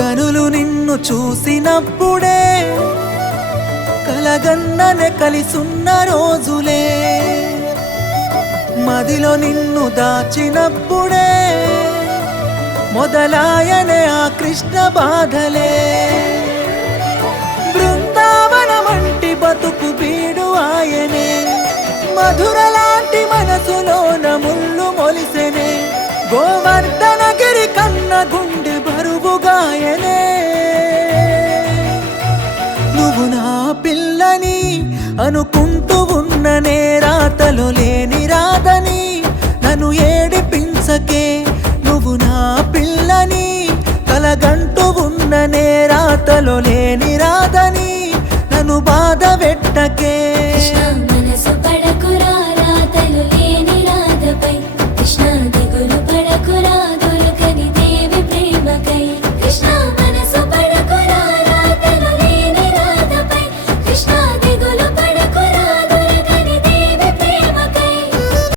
కనులు నిన్ను చూసినప్పుడే కలగన్ననే కలిసున్న రోజులే, మదిలో నిన్ను దాచినప్పుడే మొదలాయనే ఆ కృష్ణ బాధలే. బృందావనమంటి బతుకు బీడు ఆయనే, మధురలాంటి మనసులోన ముళ్ళు మొలిసెనే, గోవర్ధనగిరి కన్న గుండె బరువుగాయనే. నువ్వు నా పిల్లని అనుకుంటూ ఉన్ననే, రాతలో లేని రాదని నన్ను ఏడిపించకే. నువ్వు నా పిల్లని కలగంటూ ఉన్ననే, రాతలో లేని రాదని నన్ను బాధ పెట్టకే.